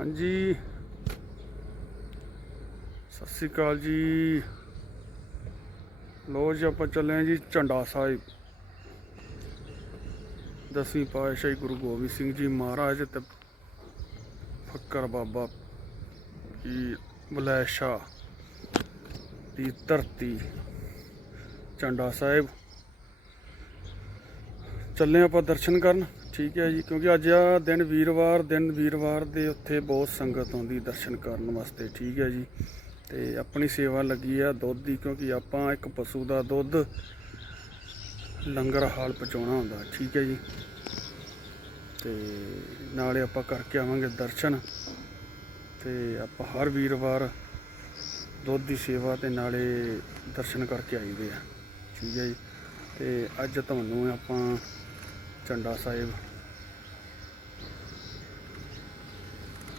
ਹਾਂਜੀ। ਸਤਿ ਸ੍ਰੀ ਅਕਾਲ ਜੀ। ਲੋ ਜੀ, ਆਪਾਂ ਚੱਲੇ ਹਾਂ ਜੀ ਝੰਡਾ ਸਾਹਿਬ। ਦਸਵੀਂ ਪਾਤਸ਼ਾਹੀ ਗੁਰੂ ਗੋਬਿੰਦ ਸਿੰਘ ਜੀ ਮਹਾਰਾਜ ਤੇ ਫੱਕਰ ਬਾਬਾ ਜੀ ਬੁਲੈ ਦੀ ਧਰਤੀ। ਝੰਡਾ ਸਾਹਿਬ। ਚੱਲੇ ਆਪਾਂ ਦਰਸ਼ਨ ਕਰਨ। ਠੀਕ ਹੈ ਜੀ, ਕਿਉਂਕਿ ਅੱਜ ਆ ਦਿਨ ਵੀਰਵਾਰ ਦਿਨ ਵੀਰਵਾਰ ਦੇ ਉੱਥੇ ਬਹੁਤ ਸੰਗਤ ਆਉਂਦੀ ਦਰਸ਼ਨ ਕਰਨ ਵਾਸਤੇ, ਠੀਕ ਹੈ ਜੀ। ਤੇ ਆਪਣੀ ਸੇਵਾ ਲੱਗੀ ਆ ਦੁੱਧ ਦੀ, ਕਿਉਂਕਿ ਆਪਾਂ ਇੱਕ ਪਸ਼ੂ ਦਾ ਦੁੱਧ ਲੰਗਰ ਹਾਲ ਪਹੁੰਚਾਉਣਾ ਹੁੰਦਾ, ਠੀਕ ਹੈ ਜੀ। ਤੇ ਨਾਲੇ ਆਪਾਂ ਕਰਕੇ ਆਵਾਂਗੇ ਦਰਸ਼ਨ। ਤੇ ਆਪਾਂ ਹਰ ਵੀਰਵਾਰ ਦੁੱਧ ਦੀ ਸੇਵਾ ਤੇ ਨਾਲੇ ਦਰਸ਼ਨ ਕਰਕੇ ਆਈਦੇ ਆ, ਠੀਕ ਹੈ ਜੀ। ਤੇ ਅੱਜ ਤੁਹਾਨੂੰ ਆਪਾਂ ਝੰਡਾ ਸਾਹਿਬ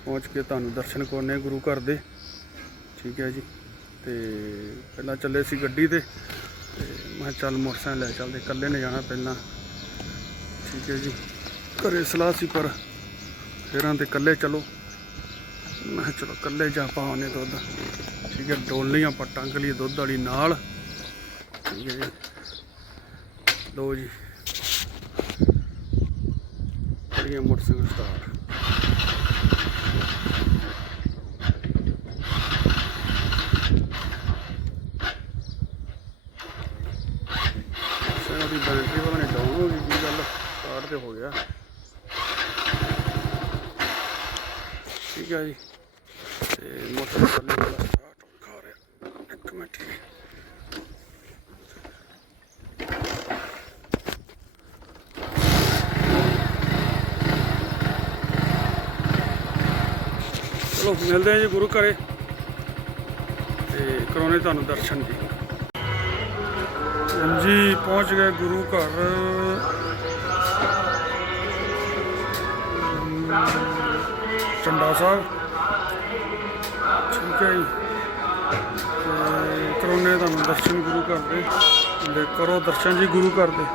ਪਹੁੰਚ ਕੇ ਤੁਹਾਨੂੰ ਦਰਸ਼ਨ ਕਰਨੇ ਗੁਰੂ ਘਰ ਦੇ। ਠੀਕ ਹੈ ਜੀ। ਤੇ ਪਹਿਲਾਂ ਚੱਲੇ ਸੀ ਗੱਡੀ ਤੇ ਤੇ ਮੈਂ ਕਿਹਾ ਚੱਲ ਮੋਟਰਸਾਈਕਲ ਲੈ ਚੱਲਦੇ, ਇਕੱਲੇ ਨੇ ਜਾਣਾ ਪਹਿਲਾਂ। ਠੀਕ ਹੈ ਜੀ। ਘਰੇ ਸਲਾਹ ਸੀ ਪਰ ਫੇਰਾਂ ਤੇ ਇਕੱਲੇ ਚਲੋ। ਮੈਂ ਕਿਹਾ ਚਲੋ ਇਕੱਲੇ ਜਾ ਪਾਉਣੇ ਦੁੱਧ। ਠੀਕ ਹੈ, ਡੋਲੀਆਂ ਆਪਾਂ ਟੰਗ ਲਈ ਦੁੱਧ ਵਾਲੀ ਨਾਲ। ਠੀਕ ਹੈ ਜੀ। ਲੋ ਜੀ। ਕਰੀਏ ਮੋਟਰਸਾਈਕਲ ਸਟਾਰਟ। ਤੇ ਹੋ ਗਿਆ। ਠੀਕ ਹੈ ਜੀ। ਤੇ ਮੋਟਰਸਾਈਕਲ ਵਾਲਾ ਸਟਾਰਟ ਖਾ ਰਿਹਾ। ਇੱਕ ਮਿੰਟ। ਚਲੋ, ਮਿਲਦੇ ਹਾਂ ਜੀ ਗੁਰੂ ਘਰੇ। ਤੇ ਕਰਾਉਣੇ ਤੁਹਾਨੂੰ ਦਰਸ਼ਨ ਜੀ। ਹਾਂਜੀ, ਪਹੁੰਚ ਗਏ ਗੁਰੂ ਘਰ। ਚੰਡਾ ਸਾਹਿਬ। ਠੀਕ ਹੈ ਜੀ। ਤੇ ਕਰਾਉਣੇ ਤੁਹਾਨੂੰ ਦਰਸ਼ਨ ਗੁਰੂ ਘਰ ਦੇ। ਤੇ ਕਰੋ ਦਰਸ਼ਨ ਜੀ ਗੁਰੂ ਘਰ ਦੇ।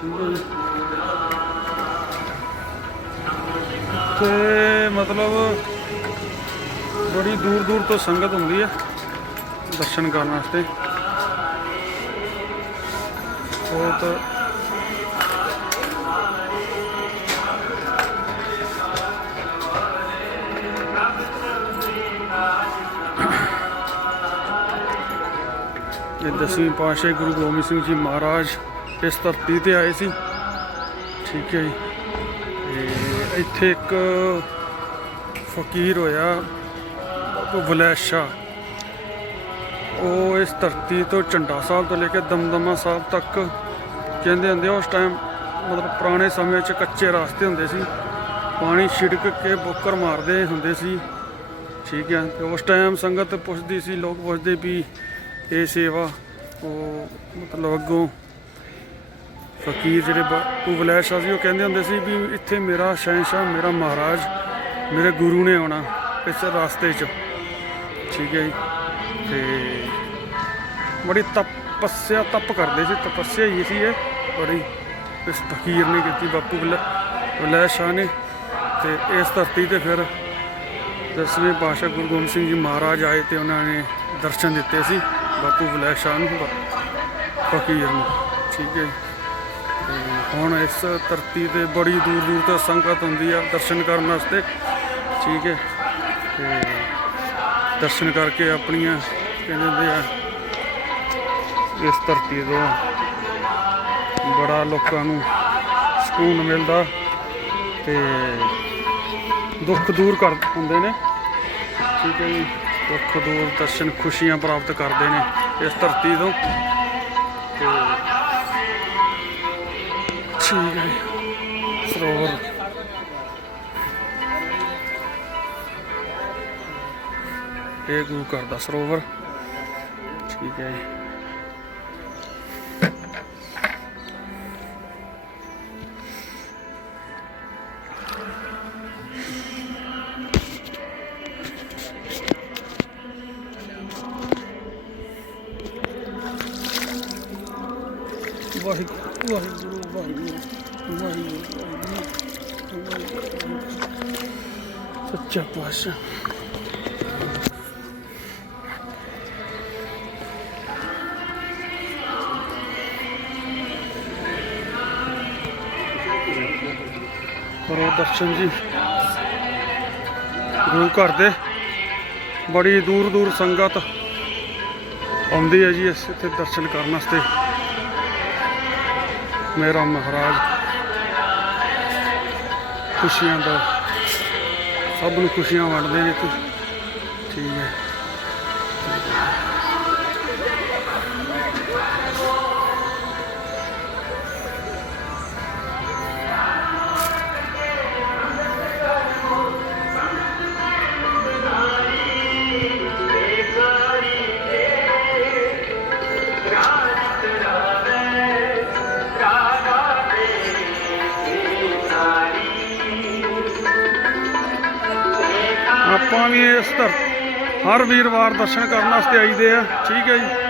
ਠੀਕ ਹੈ ਜੀ। ਤੇ ਮਤਲਬ ਬੜੀ ਦੂਰ ਦੂਰ ਤੋਂ ਸੰਗਤ ਹੁੰਦੀ ਹੈ ਦਰਸ਼ਨ ਕਰਨ ਵਾਸਤੇ। ਬਹੁਤ ਇਹ ਦਸਵੀਂ ਪਾਤਸ਼ਾਹ ਗੁਰੂ ਗੋਬਿੰਦ ਸਿੰਘ ਜੀ ਮਹਾਰਾਜ ਇਸ ਧਰਤੀ ਤੇ ਆਏ ਸੀ। ਠੀਕ ਹੈ ਜੀ। ਤੇ ਇੱਥੇ ਇੱਕ ਫਕੀਰ ਹੋਇਆ ਬਾਬਾ ਬੁਲੈ ਉਹ ਇਸ ਧਰਤੀ ਤੋਂ ਝੰਡਾ ਸਾਹਿਬ ਤੋਂ ਲੈ ਕੇ ਦਮਦਮਾ ਸਾਹਿਬ ਤੱਕ ਕਹਿੰਦੇ ਹੁੰਦੇ ਉਸ ਟਾਈਮ ਮਤਲਬ ਪੁਰਾਣੇ ਸਮੇਂ 'ਚ ਕੱਚੇ ਰਸਤੇ ਹੁੰਦੇ ਸੀ। ਪਾਣੀ ਛਿੜਕ ਕੇ ਬੋਕਰ ਮਾਰਦੇ ਹੁੰਦੇ ਸੀ। ਠੀਕ ਹੈ। ਤੇ ਉਸ ਟਾਈਮ ਸੰਗਤ ਪੁੱਛਦੀ ਸੀ, ਲੋਕ ਪੁੱਛਦੇ ਵੀ ਇਹ ਸੇਵਾ ਉਹ ਮਤਲਬ ਅੱਗੋਂ ਫਕੀਰ ਜਿਹੜੇ ਬਾਪੂ ਬੁਲੈ ਸ਼ਾਹ ਸੀ ਉਹ ਕਹਿੰਦੇ ਹੁੰਦੇ ਸੀ ਵੀ ਇੱਥੇ ਮੇਰਾ ਸ਼ਹਿਨशाह ਮੇਰਾ ਮਹਾਰਾਜ, ਮੇਰੇ ਗੁਰੂ ਨੇ ਆਉਣਾ ਇਸ ਰਸਤੇ 'ਚ। ਠੀਕ ਹੈ ਜੀ। ਤੇ ਬੜੀ ਤਪੱਸਿਆ, ਤਪ ਕਰਦੇ ਸੀ, ਤਪੱਸਿਆ ਹੀ ਸੀ ਇਹ। ਬੜੀ ਇਸ ਫਕੀਰ ਨੇ ਕੀਤੀ, ਬਾਪੂ ਬੁੱਲੇ ਬੁੱਲੇ ਸ਼ਾਹ ਨੇ। ਤੇ ਇਸ ਧਰਤੀ ਤੇ ਫਿਰ ਦਸਵੇਂ ਪਾਤਸ਼ਾਹ ਗੁਰੂ ਗੋਬਿੰਦ ਸਿੰਘ ਜੀ ਮਹਾਰਾਜ ਆਏ ਤੇ ਉਹਨਾਂ ਨੇ ਦਰਸ਼ਨ ਦਿੱਤੇ ਸੀ। ਬਾਪੂ ਬੁੱਲੇ ਨੂੰ ਫਕੀਰ ਨੂੰ। ਠੀਕ ਹੈ ਹੁਣ ਇਸ ਧਰਤੀ ਤੇ ਬੜੀ ਦੂਰ ਦੂਰ ਤੋਂ ਸੰਗਤ ਹੁੰਦੀ ਆ ਦਰਸ਼ਨ ਕਰਨ ਵਾਸਤੇ। ਠੀਕ ਹੈ। ਤੇ ਦਰਸ਼ਨ ਕਰਕੇ ਆਪਣੀਆਂ ਕਹਿੰਦੇ ਹੁੰਦੇ ਆ, ਇਸ ਧਰਤੀ ਤੋਂ ਬੜਾ ਲੋਕਾਂ ਨੂੰ ਸਕੂਨ ਮਿਲਦਾ ਤੇ ਦੁੱਖ ਦੂਰ ਕਰ ਹੁੰਦੇ ਨੇ। ਠੀਕ ਹੈ ਜੀ। ਦੁੱਖ, ਦੂਰ, ਦਰਸ਼ਨ, ਖੁਸ਼ੀਆਂ ਪ੍ਰਾਪਤ ਕਰਦੇ ਨੇ ਇਸ ਧਰਤੀ ਤੋਂ। ਠੀਕ ਹੈ। ਸਰੋਵਰ। ਇਹ ਗੁਰੂ ਘਰ ਦਾ ਸਰੋਵਰ। ਠੀਕ ਹੈ ਸੱਚਾ ਪਾਤਸ਼ਾਹ। ਕਰੋ ਦਰਸ਼ਨ ਜੀ, ਗੁਰੂ ਘਰ ਦੇ ਬੜੀ ਦੂਰ ਦੂਰ ਸੰਗਤ ਆਉਂਦੀ ਹੈ ਜੀ ਇਸ ਇੱਥੇ ਦਰਸ਼ਨ ਕਰਨ ਵਾਸਤੇ। ਮੇਰਾ ਮਹਾਰਾਜ ਖੁਸ਼ੀਆਂ ਦਾ ਸਭ ਨੂੰ ਖੁਸ਼ੀਆਂ ਵੰਡਦੇ ਨੇ ਇੱਥੇ ਠੀਕ ਹੈ। ਹਰ ਵੀਰਵਾਰ ਦਰਸ਼ਨ ਕਰਨ ਵਾਸਤੇ ਆਈਦੇ ਆ। ਠੀਕ ਹੈ ਜੀ।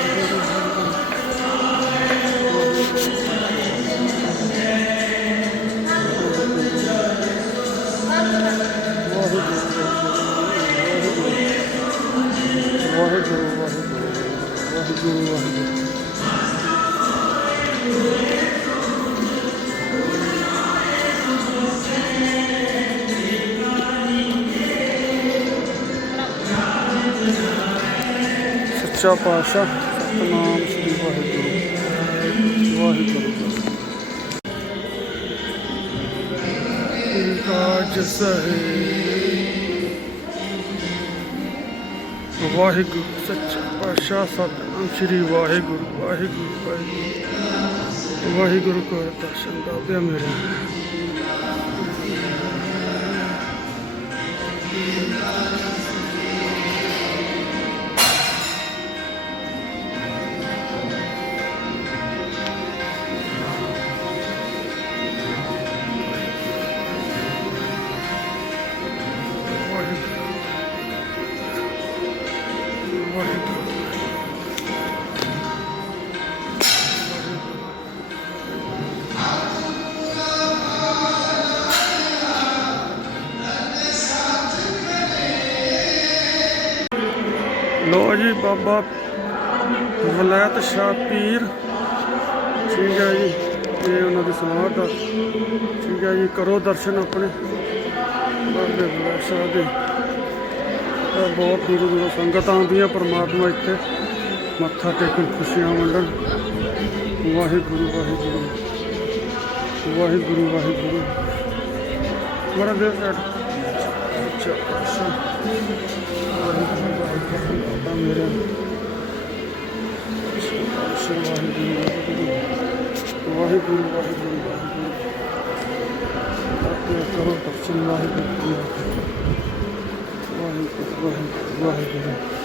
ਸੱਚਾ ਪਾਤਸ਼ਾਹ ਸਤਨਾਮ ਸ੍ਰੀ ਵਾਹਿਗੁਰੂ ਵਾਹਿਗੁਰੂ ਕਾਜ ਸਹੇ ਵਾਹਿਗੁਰੂ ਸੱਚਾ ਪਾਤਸ਼ਾਹ ਸਤਨਾਮ ਸ੍ਰੀ ਵਾਹਿਗੁਰੂ ਵਾਹਿਗੁਰੂ ਵਾਹਿਗੁਰੂ ਵਾਹਿਗੁਰੂ ਕੋ ਦਰਸ਼ਨ ਦਾਦਿਆ ਮੇਰੇ ਬਾਬਾ ਵਲੈਤ ਸ਼ਾਹ ਪੀਰ। ਠੀਕ ਹੈ ਜੀ, ਇਹ ਉਹਨਾਂ ਦੀ ਸਮਾਧ ਦਾ ਠੀਕ ਹੈ ਜੀ, ਕਰੋ ਦਰਸ਼ਨ ਆਪਣੇ। ਬਾਬੇ ਵਲੈਤ ਸ਼ਾਹ ਦੇ। ਬਹੁਤ ਦੂਰੋਂ ਦੂਰੋਂ ਸੰਗਤਾਂ ਆਉਂਦੀਆਂ, ਪਰਮਾਤਮਾ ਇੱਥੇ ਮੱਥਾ ਟੇਕਣ, ਖੁਸ਼ੀਆਂ ਵੰਡਣ। ਵਾਹਿਗੁਰੂ ਵਾਹਿਗੁਰੂ। ਵਾਹਿਗੁਰੂ ਵਾਹਿਗੁਰੂ। ਬੜਾ ਦੇਰ ਅੱਛਾ ਅੱਛਾ। ਤਾਂ ਮੇਰੇ। ਵਾਹਿਗੁਰੂ ਵਾਹਿਗੁਰੂ ਵਾਹਿਗੁਰੂ ਵਾਹਿਗੁਰੂ ਵਾਹਿਗੁਰੂ। ਆਪੇ ਕਰੋ ਦਰਸ਼ਨ ਵਾਹਿਗੁਰੂ ਜੀ ਵਾਹਿਗੁਰੂ ਵਾਹਿਗੁਰੂ ਵਾਹਿਗੁਰੂ।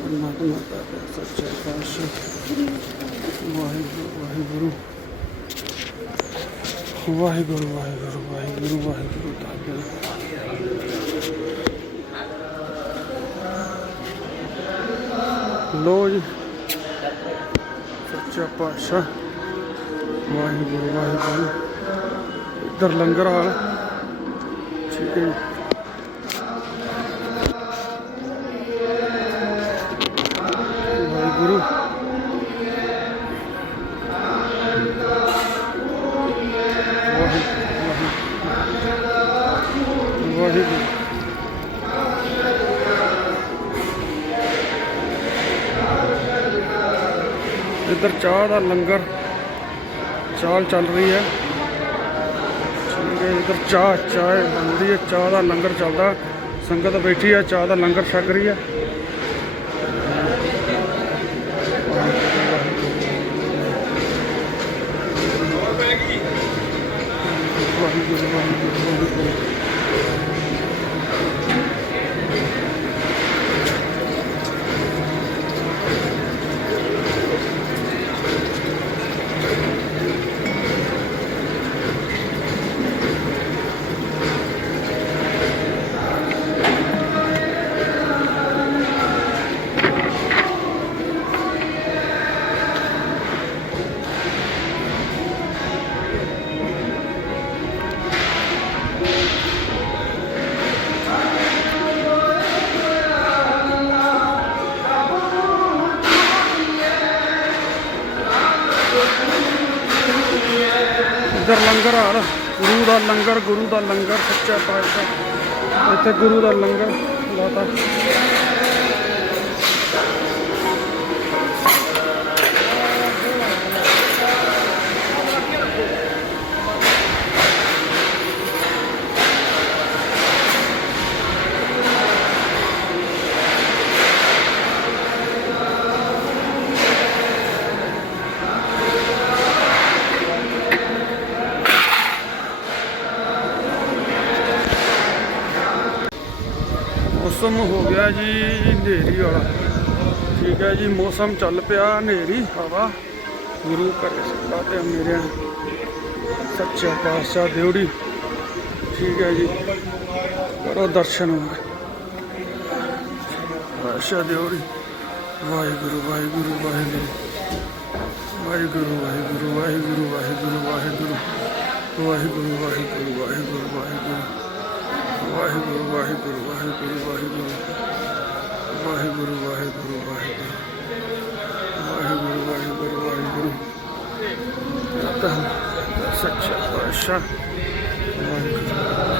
सच्चा पातशाह, वाहिगुरु वाहिगुरु। वाहिगुरु वाहिगुरु वाहिगुरु वाहिगुरु लो जी सच्चा पाशाह वाहिगुरु वाहिगुरु इधर लंगर हाल ठीक है। ਇੱਧਰ ਚਾਹ ਦਾ ਲੰਗਰ। ਚਾਲ ਚੱਲ ਰਹੀ ਹੈ। ਠੀਕ ਹੈ, ਇਧਰ ਚਾਹ ਚਾਹ ਬਣਦੀ ਹੈ, ਚਾਹ ਦਾ ਲੰਗਰ ਚੱਲਦਾ। ਸੰਗਤ ਬੈਠੀ ਹੈ, ਚਾਹ ਦਾ ਲੰਗਰ ਛਕ ਰਹੀ ਹੈ। ਵਾਹਿਗੁਰੂ ਵਾਹਿਗੁਰੂ ਵਾਹਿਗੁਰੂ। ਇੱਧਰ ਲੰਗਰ ਹਾਲ ਗੁਰੂ ਦਾ ਲੰਗਰ, ਗੁਰੂ ਦਾ ਲੰਗਰ, ਸੱਚਾ ਪਾਤਸ਼ਾਹ। ਇੱਥੇ ਗੁਰੂ ਦਾ ਲੰਗਰ ਲਾਤਾ ਮੌਸਮ ਹੋ ਗਿਆ ਜੀ ਹਨੇਰੀ ਵਾਲਾ। ਠੀਕ ਹੈ ਜੀ, ਮੌਸਮ ਚੱਲ ਪਿਆ ਹਨੇਰੀ, ਹਵਾ ਗੁਰੂ ਘਰ ਸਿੱਧਾ ਤੇ ਮੇਰੇ ਸੱਚਾ ਪਾਤਸ਼ਾਹ ਦਿਉੜੀ ਠੀਕ ਹੈ ਜੀ, ਕਰੋ ਦਰਸ਼ਨ ਪਾਤਸ਼ਾਹ ਦਿਉੜੀ ਵਾਹਿਗੁਰੂ ਵਾਹਿਗੁਰੂ ਵਾਹਿਗੁਰੂ। ਵਾਹਿਗੁਰੂ ਵਾਹਿਗੁਰੂ ਵਾਹਿਗੁਰੂ ਵਾਹਿਗੁਰੂ ਵਾਹਿਗੁਰੂ। ਵਾਹਿਗੁਰੂ ਵਾਹਿਗੁਰੂ ਵਾਹਿਗੁਰੂ ਵਾਹਿਗੁਰੂ। ਵਾਹਿਗੁਰੂ ਵਾਹਿਗੁਰੂ ਵਾਹਿਗੁਰੂ ਵਾਹਿਗੁਰੂ ਵਾਹਿਗੁਰੂ ਵਾਹਿਗੁਰੂ ਵਾਹਿਗੁਰੂ ਵਾਹਿਗੁਰੂ ਵਾਹਿਗੁਰੂ। ਵਾਹਿਗੁਰੂ ਸੱਚਾ ਪਾਤਸ਼ਾਹ। ਵਾਹਿਗੁਰੂ।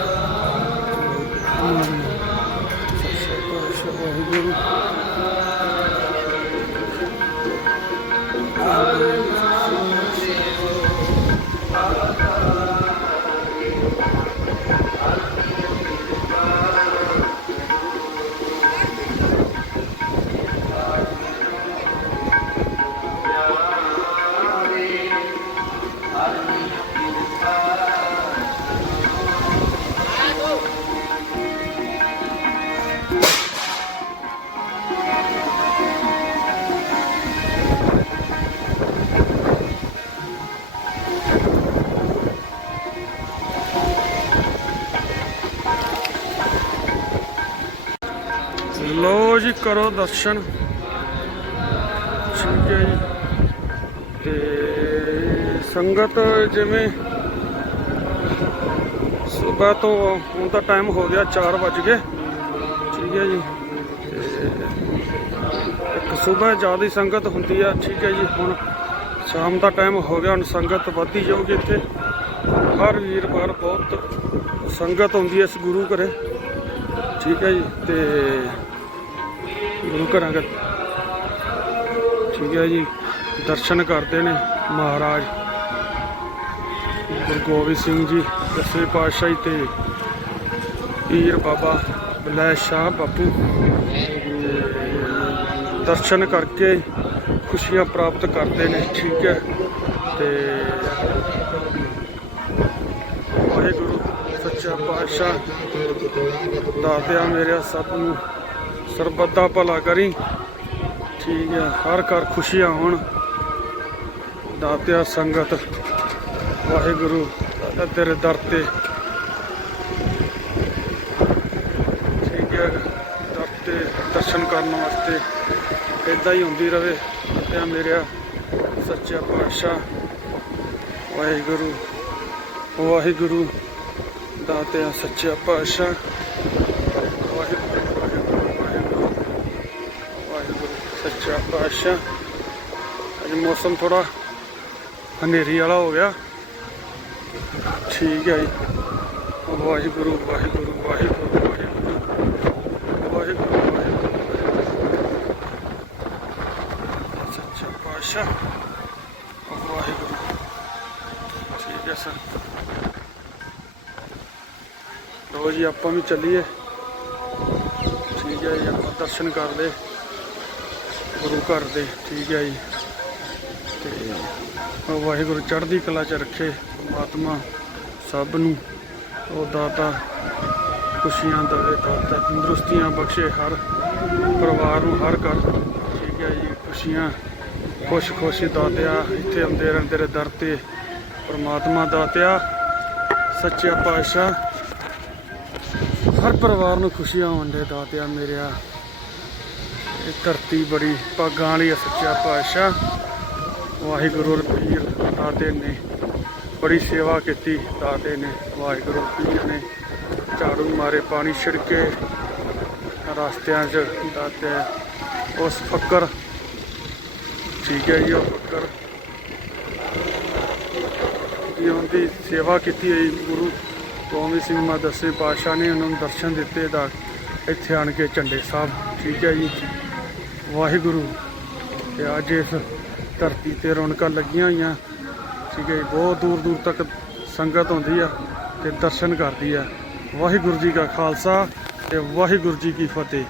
ਕਰੋ ਦਰਸ਼ਨ। ਠੀਕ ਹੈ ਜੀ। ਤੇ ਸੰਗਤ ਜਿਵੇਂ ਸਵੇਰ ਤੋਂ ਹੁਣ ਤਾਂ ਟਾਈਮ ਹੋ ਗਿਆ 4 ਵਜ ਗਏ। ਠੀਕ ਹੈ ਜੀ। ਤੇ ਇੱਕ ਸਵੇਰ ਜ਼ਿਆਦਾ ਸੰਗਤ ਹੁੰਦੀ ਆ। ਠੀਕ ਹੈ ਜੀ। ਹੁਣ ਸ਼ਾਮ ਦਾ ਟਾਈਮ ਹੋ ਗਿਆ। ਹੁਣ ਸੰਗਤ ਵੱਧਦੀ ਜਾਊਗੀ ਇੱਥੇ। ਹਰ ਵੀਰਵਾਰ ਬਹੁਤ ਸੰਗਤ ਹੁੰਦੀ ਹੈ ਇਸ ਗੁਰੂ ਘਰੇ। ਠੀਕ ਹੈ ਜੀ। ਤੇ ਗੁਰੂ ਘਰਾਂ ਦਾ ਠੀਕ ਹੈ ਜੀ, ਦਰਸ਼ਨ ਕਰਦੇ ਨੇ ਮਹਾਰਾਜ। ਗੁਰੂ ਗੋਬਿੰਦ ਸਿੰਘ ਜੀ, ਦਸਵੇਂ ਪਾਤਸ਼ਾਹੀ ਤੇ ਪੀਰ ਬਾਬਾ ਬਲੈ ਸ਼ਾਹ ਬਾਪੂ। ਦਰਸ਼ਨ ਕਰਕੇ ਖੁਸ਼ੀਆਂ ਪ੍ਰਾਪਤ ਕਰਦੇ ਨੇ, ਠੀਕ ਹੈ। ਤੇ ਵਾਹਿਗੁਰੂ, ਸੱਚਾ ਪਾਤਸ਼ਾਹ, ਦਾਤਿਆ ਮੇਰੇ ਸਭ ਨੂੰ। ਸਰਬੱਤ ਦਾ ਭਲਾ ਕਰੀ। ਠੀਕ ਹੈ ਹਰ ਘਰ ਖੁਸ਼ੀਆਂ ਹੋਣ। ਦਾਤਿਆ ਸੰਗਤ, ਵਾਹਿਗੁਰੂ ਤੇਰੇ ਦਰ ਤੇ। ਠੀਕ ਹੈ ਦਰ ਤੇ ਦਰਸ਼ਨ ਕਰਨ ਵਾਸਤੇ ਇਦਾਂ ਹੀ ਹੁੰਦੀ ਰਵੇ। ਤੇ ਮੇਰੇ ਸੱਚਾ ਪਾਤਸ਼ਾਹ, ਵਾਹਿਗੁਰੂ ਵਾਹਿਗੁਰੂ, ਦਾਤਿਆ ਸੱਚਾ ਪਾਤਸ਼ਾਹ। ਸੱਚਾ ਅੱਜ ਮੌਸਮ ਥੋੜਾ ਹਨੇਰੀ ਵਾਲਾ ਹੋ ਗਿਆ। ਠੀਕ ਹੈ ਜੀ। ਵਾਹਿਗੁਰੂ ਵਾਹਿਗੁਰੂ ਵਾਹਿਗੁਰੂ ਵਾਹਿਗੁਰੂ। ਵਾਹਿਗੁਰੂ ਵਾਹਿਗੁਰੂ। ਸੱਚਾ ਪਾਤਸ਼ਾਹ। ਵਾਹਿਗੁਰੂ। ਠੀਕ ਹੈ ਸਰ। ਲੋ ਜੀ, ਆਪਾਂ ਵੀ ਚੱਲੀਏ। ਠੀਕ ਹੈ ਜੀ, ਆਪਾਂ ਦਰਸ਼ਨ ਕਰ ਲਏ। ਗੁਰੂ ਘਰ ਦੇ, ਠੀਕ ਹੈ ਜੀ। ਤੇ ਵਾਹਿਗੁਰੂ ਚੜ੍ਹਦੀ ਕਲਾ ਚ ਰੱਖੇ ਪਰਮਾਤਮਾ ਸਭ ਨੂੰ। ਉਹ ਦਾਤਾ ਖੁਸ਼ੀਆਂ ਦੇਵੇ ਦਾਤਾ, ਤੰਦਰੁਸਤੀਆਂ ਬਖਸ਼ੇ ਹਰ ਪਰਿਵਾਰ ਨੂੰ, ਹਰ ਘਰ ਠੀਕ ਹੈ ਜੀ, ਖੁਸ਼ੀਆਂ ਖੁਸ਼ ਖੁਸ਼ ਦਾਤਿਆ, ਇੱਥੇ ਆਉਂਦੇ ਰਹਿਣ ਤੇਰੇ ਦਰ ਤੇ ਪਰਮਾਤਮਾ ਦਾਤਿਆ। ਸੱਚਾ ਪਾਤਸ਼ਾਹ, ਹਰ ਪਰਿਵਾਰ ਨੂੰ ਖੁਸ਼ੀਆਂ ਵੰਡੇ ਦਾਤਿਆ ਮੇਰਿਆ ਇਹ ਧਰਤੀ ਬੜੀ ਭਾਗਾਂ ਵਾਲੀ ਹੈ ਸੱਚਾ ਪਾਤਸ਼ਾਹ। ਵਾਹਿਗੁਰੂ ਪੀਰ, ਦਾਤੇ ਨੇ। ਬੜੀ ਸੇਵਾ ਕੀਤੀ ਦਾਤੇ ਨੇ। ਵਾਹਿਗੁਰੂ ਪੀਰ ਨੇ ਝਾੜੂ ਮਾਰੇ, ਪਾਣੀ ਛਿੜਕੇ ਰਸਤਿਆਂ 'ਚ ਦਾਤੇ। ਉਸ ਫੱਕਰ, ਠੀਕ ਹੈ ਜੀ, ਉਹ ਫੱਕਰ। ਜੀ ਉਹਦੀ ਸੇਵਾ ਕੀਤੀ ਹੈ ਗੁਰੂ ਗੋਬਿੰਦ ਸਿੰਘ ਮਾ ਦਸਵੇਂ ਪਾਤਸ਼ਾਹ ਨੇ ਉਹਨਾਂ ਨੂੰ ਦਰਸ਼ਨ ਦਿੱਤੇ ਦਾ ਇੱਥੇ ਆਣ ਕੇ ਝੰਡੇ ਸਾਹਿਬ ਠੀਕ ਹੈ ਜੀ। ਵਾਹਿਗੁਰੂ। ਤੇ ਅੱਜ ਇਸ ਧਰਤੀ ਤੇ ਰੌਣਕਾਂ ਲੱਗੀਆਂ ਹੋਈਆਂ। ਠੀਕ ਹੈ ਬਹੁਤ ਦੂਰ ਦੂਰ ਤੱਕ ਸੰਗਤ ਆਉਂਦੀ ਆ ਤੇ ਦਰਸ਼ਨ ਕਰਦੀ ਆ। ਵਾਹਿਗੁਰੂ ਜੀ ਕਾ ਖਾਲਸਾ ਤੇ ਵਾਹਿਗੁਰੂ ਜੀ ਕੀ ਫਤਿਹ।